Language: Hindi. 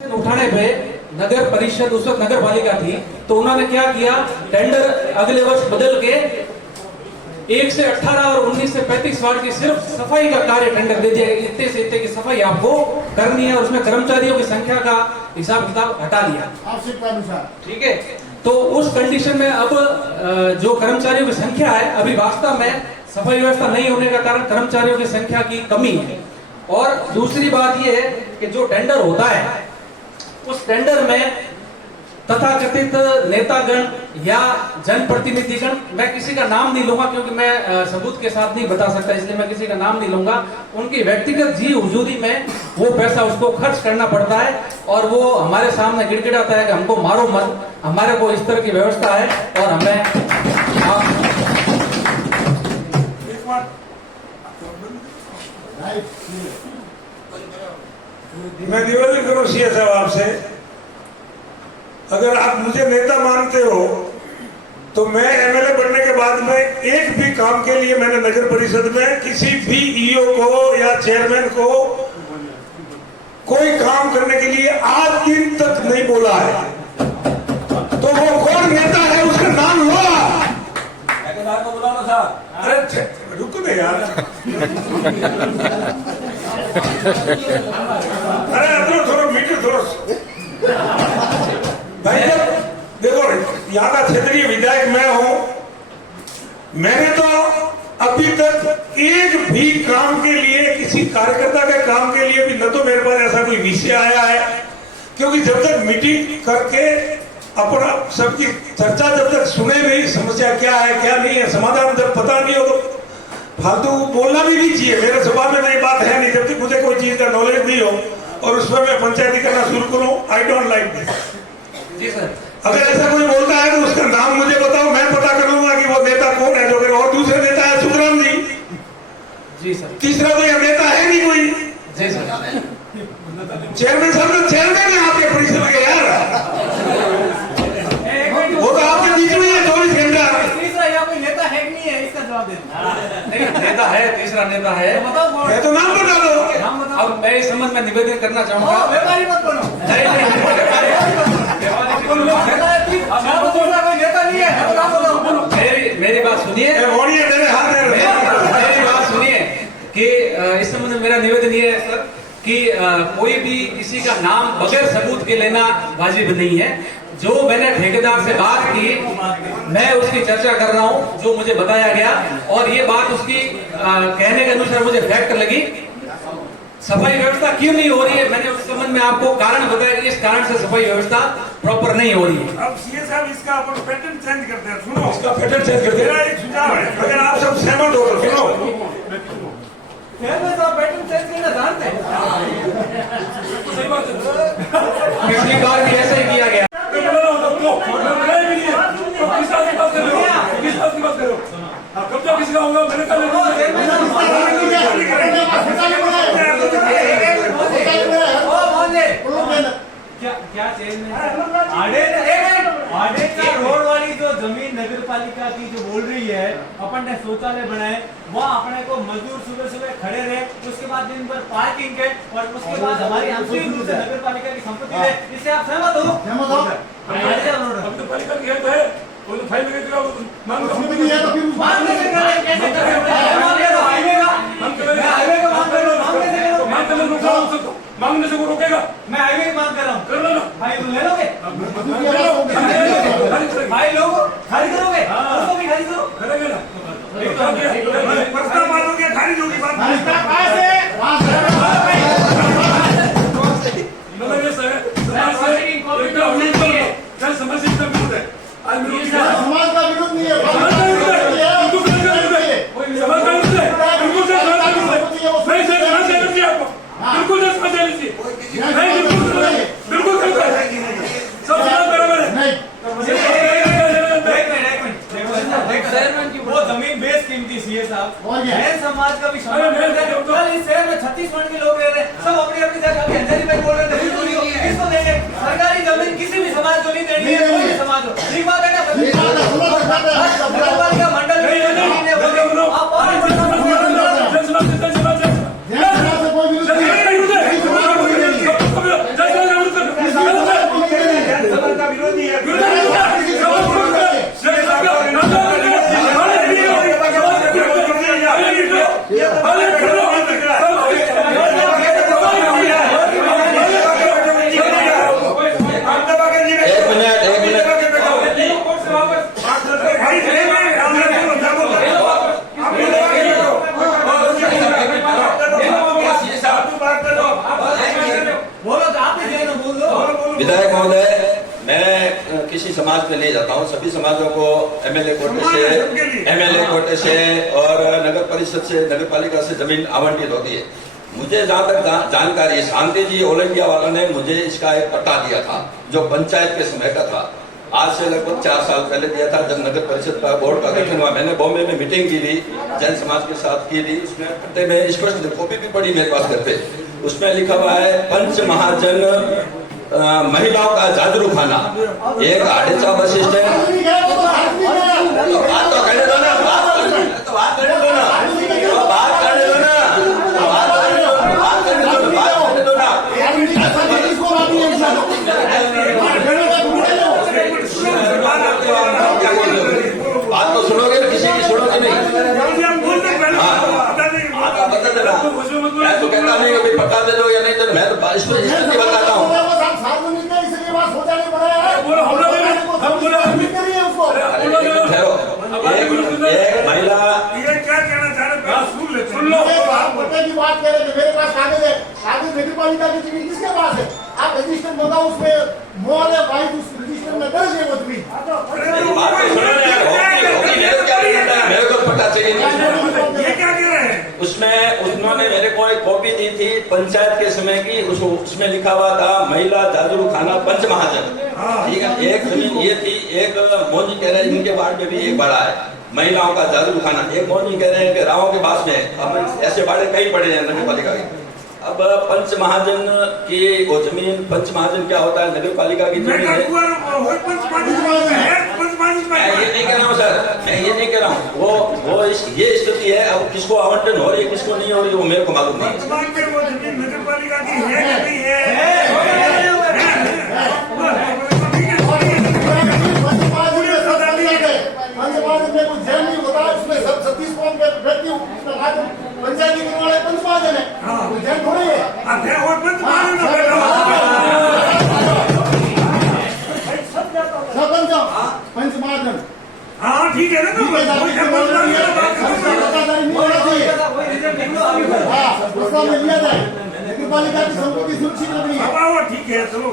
उठाने पे नगर परिषद उस वक्त नगर पालिका थी, तो उन्होंने क्या किया, टेंडर अगले वर्ष बदल के 1 से 18 और 19 से 35 वार्ड की सिर्फ सफाई का कार्य टेंडर दे दिया। इतने से इतने की सफाई आपको करनी है और उसमें कर्मचारियों की संख्या का हिसाब किताब हटा लिया आवश्यकता अनुसार। ठीक है, तो उस कंडीशन में अब जो कर्मचारियों की संख्या है, अभी वास्तव में सफाई व्यवस्था नहीं होने का कारण कर्मचारियों की संख्या की कमी है। और दूसरी बात यह है कि जो टेंडर होता है उस टेंडर में तथाकथित नेतागण या जनप्रतिनिधिगण, मैं किसी का नाम नहीं लूंगा क्योंकि मैं सबूत के साथ नहीं बता सकता, इसलिए मैं किसी का नाम नहीं लूंगा, उनकी व्यक्तिगत जी हुजूरी में वो पैसा उसको खर्च करना पड़ता है और वो हमारे सामने गिड़गिड़ाता है कि हमको मारो मत, हमारे को इस तरह की व्यवस्था है और हमें मैं निवेदन करूं सीएस साहब आपसे, अगर आप मुझे नेता मानते हो तो मैं एमएलए बनने के बाद में एक भी काम के लिए मैंने नगर परिषद में किसी भी ईओ को या चेयरमैन को कोई काम करने के लिए आज दिन तक नहीं बोला है। तो वो कौन नेता है, उसका नाम लो। को बुलाना था। अरे रुको ना यार। अरे थोड़ा मीटर थोड़ा भाई, देखो यहाँ का क्षेत्रीय विधायक मैं हूँ, मैंने तो अभी तक एक भी काम के लिए, किसी कार्यकर्ता के काम के लिए भी न तो मेरे पास ऐसा कोई विषय आया है, क्योंकि जब तक मीटिंग करके अपना सबकी चर्चा जब तक सुने नहीं, समस्या क्या है क्या नहीं है, समाधान जब पता नहीं हो तो फालतू बोलना भी नहीं चाहिए। मेरे स्वभाव में नई बात है नहीं, जब तक मुझे कोई चीज का नॉलेज नहीं हो और उसमें मैं पंचायती करना शुरू करूं, आई डोंट लाइक दिस। जी सर, अगर ऐसा कोई बोलता है तो उसका नाम मुझे बताओ, मैं पता कर लूंगा कि वो नेता कौन है। जो और दूसरे नेता है सुखराम जी। जी सर, तीसरा कोई नेता है नहीं कोई। जी सर, चेयरमैन साहब तो चेयरमैन है आपके परिषद के यार, वो तो आपके बीच में है 24 घंटा। तीसरा या कोई नेता है कि नहीं है, इसका जवाब दे। नहीं नेता है, तीसरा नेता है, मैं तो नाम बता दो। अब मैं इस संबंध में निवेदन करना चाहूंगा। व्यापारी मत बनो। मेरी बात सुनिए, मेरे हाथ में मेरी बात सुनिए कि इस संबंध में मेरा निवेदन ये है सर कि कोई भी किसी का नाम बगैर सबूत के लेना वाजिब नहीं है। जो मैंने ठेकेदार से बात की, मैं उसकी चर्चा कर रहा हूं, जो मुझे बताया गया, और ये बात उसकी कहने के अनुसार मुझे फैक्ट लगी। सफाई व्यवस्था क्यों नहीं हो रही है, मैंने उस संबंध में आपको कारण बताया कि इस कारण से सफाई व्यवस्था प्रॉपर नहीं हो रही है। अब सीएस साहब इसका अपन पैटर्न चेंज करते हैं। सुनो, इसका पैटर्न चेंज करते हैं। मेरा एक सुझाव है, अगर आप सब सहमत हो तो सुनो। पैटर्न चेंज करना जानते हैं। पिछली बार भी ऐसा ही किया गया। कब्जा किसका होगा, मैंने कहा क्या ऑडिट का रोड वाली जो जमीन नगर पालिका की जो बोल रही है, अपन ने शौचालय बनाए, वहाँ अपने को मजदूर सुबह सुबह खड़े रहे, उसके बाद दिन भर पार्किंग है और उसके बाद हमारी अंतिम रूप से नगर पालिका की संपत्ति है। इससे आप सहमत हो? सहमत हो। नगर पालिका की है तो है, वो तो फाइल लगे तो मांग नहीं है तो फिर मांग कैसे करें, कैसे करें? हाईवे का मांग कर लो, मांग कर लो, मांगने से को रोकेगा। मैं हाईवे की मांग कर रहा हूँ, कर लो ना भाई ले लोगे, भाई लोग खारिज करोगे, उसको भी खारिज करो, करेंगे ना। प्रस्ताव मानोगे, खारिज होगी बात। समाज का विरोध है, समाज का विरोध नहीं है, समाज का विरोध है, समाज का विरोध है, बिल्कुल से समाज का विरोध है, नहीं से समझ लीजिए आपको, बिल्कुल से समझ लीजिए, नहीं बिल्कुल सब बराबर है। वो जमीन बेस कीमती सीए साहब, जैन समाज का भी कल इस शहर में 36 विधायक महोदय, मैं किसी समाज में नहीं जाता हूँ, सभी समाजों को एमएलए कोटे से और नगर परिषद से, नगर पालिका से जमीन आवंटित होती है। मुझे जहाँ तक जानकारी है, शांति जी ऑल इंडिया वालों ने मुझे इसका एक पट्टा दिया था जो पंचायत के समय का था, आज से लगभग 4 साल पहले दिया था, जब नगर परिषद का बोर्ड का गठन हुआ। मैंने बॉम्बे में मीटिंग की थी, जैन समाज के साथ की थी। उसमें पट्टे में स्पष्ट कॉपी भी पड़ी मेरे पास घर पे, उसमें लिखा हुआ है पंच महाजन महिलाओं का जागरूक खाना, एक आड़ेचा बस स्टैंड। बात तो करने दो ना, बात करने दो ना, बात करने दो ना, बात करने दो ना, बात करने दो ना। बात तो सुनोगे ना, किसी की सुनोगे नहीं। बता देना, मैं तो कहता नहीं कि पट्टा दे दो या नहीं दे, मैं तो इसमें बताता हूँ। एक महिला, ये क्या कहना चाह रहे हैं? सुन लो, आप पट्टे की बात कह रहे थे, मेरे पास कागज है, कागज नगर पालिका की जमीन किसके पास है? आप रजिस्टर बताओ, उसमें मोहर है भाई, उस रजिस्टर में दर्ज है वो जमीन। मेरे को पता चाहिए नहीं। ये क्या कह रहे हैं? उसमें उन्होंने मेरे को एक कॉपी दी थी पंचायत के समय की, उसमें लिखा हुआ था महिला जागरूक खाना पंच महाजन। ठीक है, एक जमीन ये थी, एक मोदी कह रहे हैं इनके वार्ड में भी एक बड़ा है महिलाओं का जागरूक खाना, एक मोदी कह रहे हैं कि राहों के पास में। अब ऐसे बाड़े कई पड़े हैं नगर पालिका के। अब पंच महाजन की वो जमीन, पंच महाजन क्या होता है, नगर पालिका की जमीन है। मैं ये नहीं कह रहा हूँ सर, मैं ये नहीं कह रहा हूँ, वो ये स्थिति है। अब किसको आवंटन हो रही है, किसको नहीं हो रही है, वो मेरे को मालूम नहीं है। नगर पालिका की है या नहीं है? में कुछ जैन नहीं होता, उसमें सब 36 कौम के व्यक्ति पंचायत की करने वाले पंच महाजन है, कोई जैन थोड़ी है। सरपंच पंच महाजन, हाँ ठीक है ना, तो हाँ उसका में लिया जाए, नगर पालिका की संपत्ति सुरक्षित करनी है। ठीक है, चलो